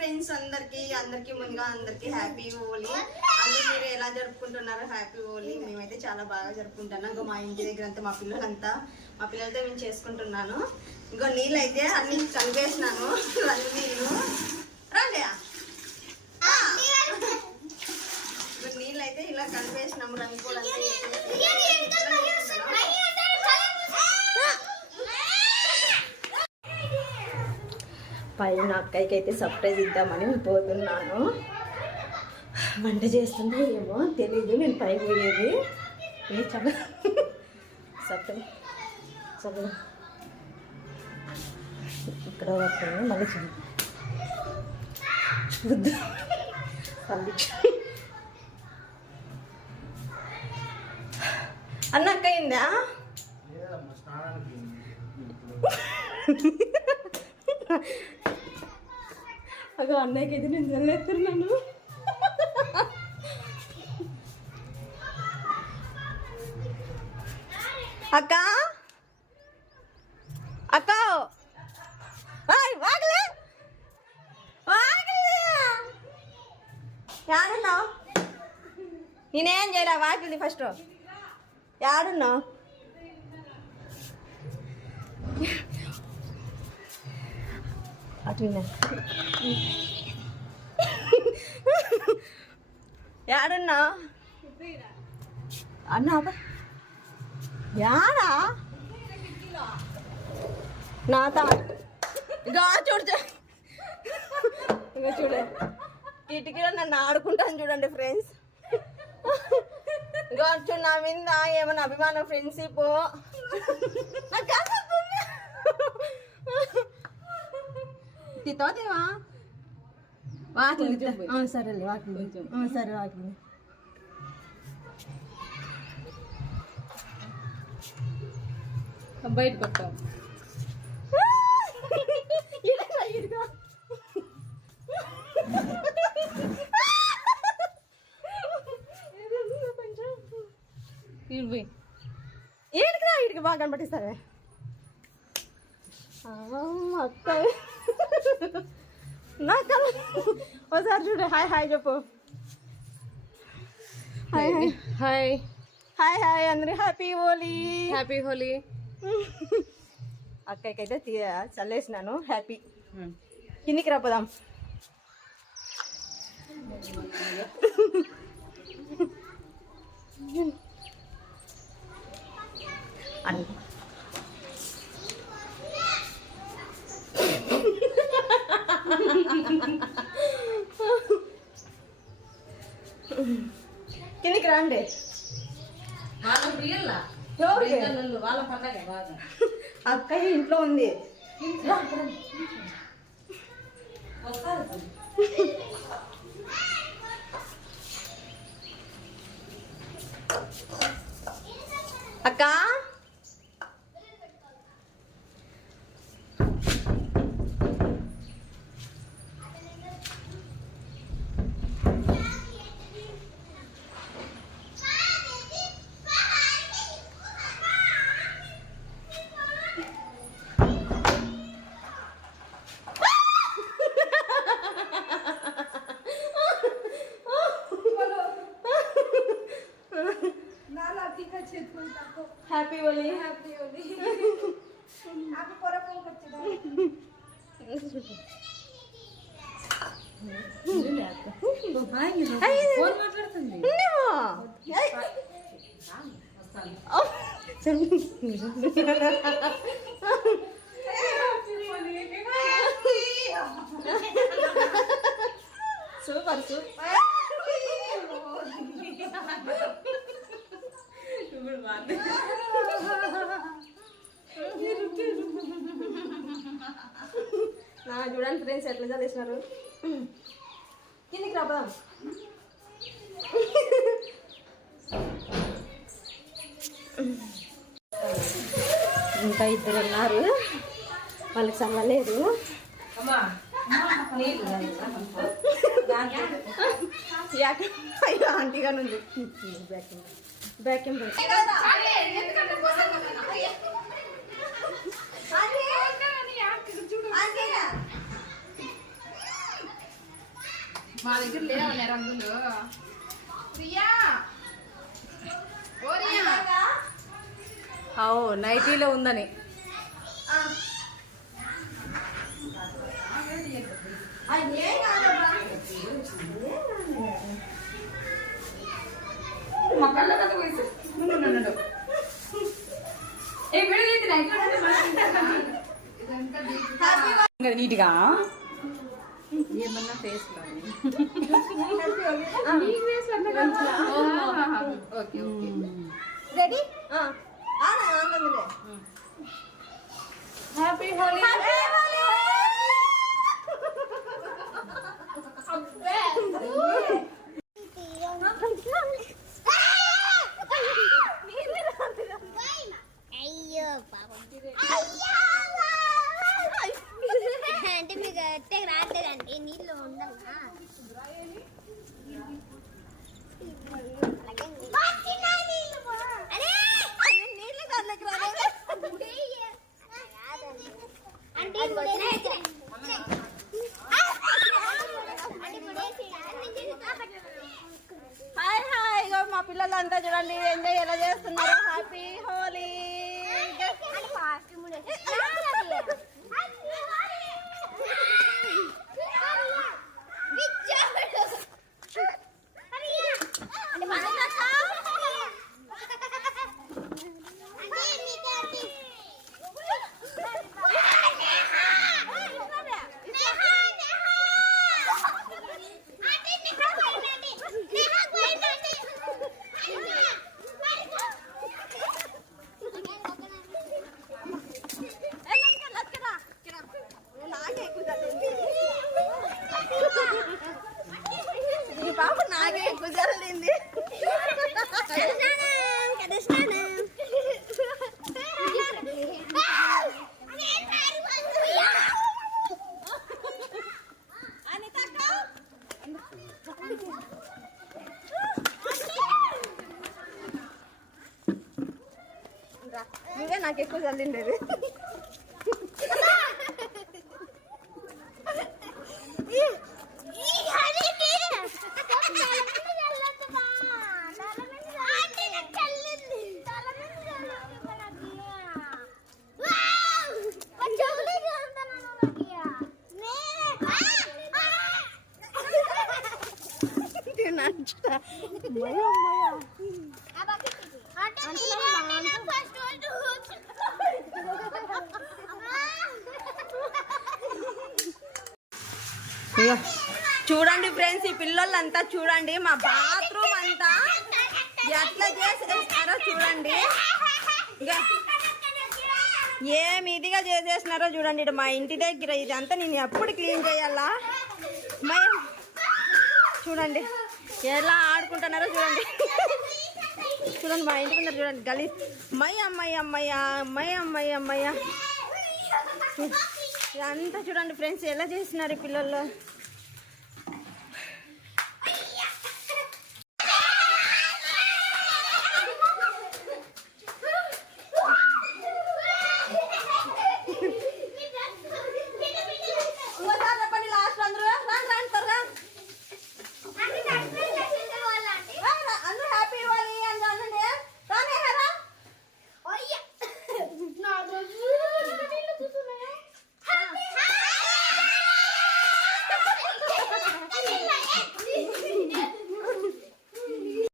Friends అందరికి అందరికి ముందుగా అందరికి హ్యాపీ హోలీ అందరూ మీరు ఎలా జరుపుకుంటున్నారు హ్యాపీ హోలీ మేమైతే చాలా బాగా జరుపుకుంటున్నాం ఇంకా మా ఇంటి దగ్గర అంతా మా పిల్లలంతా. మా పిల్లలతో మేము చేసుకుంటున్నాను. ఇంకో నీళ్ళు అయితే అన్ని కలిపేసినాను. రంగు నీళ్ళు పైన అక్కయ్యకి అయితే సర్ప్రైజ్ ఇద్దామని పోతున్నాను. వంట చేస్తుందో ఏమో తెలీదు నేను పైకి పోయేది. ఏ చదువు. సర్ప్రైజ్ చదువు. ఇక్కడ వస్తుంది మళ్ళీ చదువు. మళ్ళీ అన్న అక్క అయిందా అగో అన్నయ్యకి అయితే నేను జల్లేస్తున్నాను. అక్క? అక్క? యాడున్నావు? నేనేం చేయరా వాకింది ఫస్ట్ యాడున్నావు? అటు విన్నా అన్నా యాడా? నా తా ఇగా చూడు ఇంకా చూడే. కిటికీలో నన్ను ఆడుకుంటాను చూడండి ఫ్రెండ్స్ ఇంకా చూడు నా మీద ఏమైనా అభిమానం ఫ్రెండ్షిప్ నాకు? కాసేస్తుంది. తిత్తోదేవా వాకింగ్ సరేలే వాకింగ్ సరే వాకింగ్ బయటకు వస్తాం ఇదిగో, ఇదిగో. ఇదిగో కొంచెం. ఇవి ఈడికి రా ఈడికి బాగా కనపటిస్తావే అక్క నా కల ఒకసారి చూడు హాయ్ హాయ్ చెప్పు hi hi hi hi hi అందరి హ్యాపీ హోలీ హ్యాపీ హోలీ అక్కకైతే తీ- చల్లేసినాను హ్యాపీ కిందికి రాపోదాం అక్కయ్య ఇంట్లో ఉంది. అక్క? Happy Holi happy Holi phone మాట్లాడుతుంది సూపర్ సూపర్ ఇప్పుడు బాగుంది నా చూడండి ఫ్రెండ్స్ చదివేసినారు కిందికి రాబా ఇంకా ఇద్దరు ఉన్నారు వాళ్ళకి యాక- అయ్యో ఆంటీగా ఉంది. బ్యాక్ బ్యాక్ మా దగ్గర లేవనే రంగులు. ప్రియా! అవు నైటీలో ఉందని. మా కళ్ళ కథ పోయి ఏ విడదీతి ఇదంతా నీట్గా? ఏమన్నా face okay okay ready ఆనందులే happy Holi అయ్యో పాపం అంటే మీకు గట్టిగా హాయ్ హాయ్ మా మా పిల్లలంతా చూడండి ఎంజాయ్ ఎలా చేస్తున్నారు. హ్యాపీ హోలీ నువ్వే నాకు ఎక్కువ చల్లిండేది ఇగో చూడండి ఫ్రెండ్స్ ఈ పిల్లలంతా చూడండి మా బాత్రూమ్ అంతా ఎట్లా చేసేస్తారో చూడండి. ఇక ఏమి ఇదిగా చేసేసినారో చూడండి ఇటు మా ఇంటి దగ్గర ఇదంతా నేను ఎప్పుడు క్లీన్ చేయాలా? మయం చూడండి ఎలా ఆడుకుంటున్నారో చూడండి. చూడండి మా ఇంటి ముందర చూడండి గలీ. మై అమ్మాయి అమ్మయ్య అమ్మాయి అమ్మాయి అమ్మయ్య. ఇదంతా చూడండి ఫ్రెండ్స్ ఎలా చేసినారు ఈ పిల్లలు?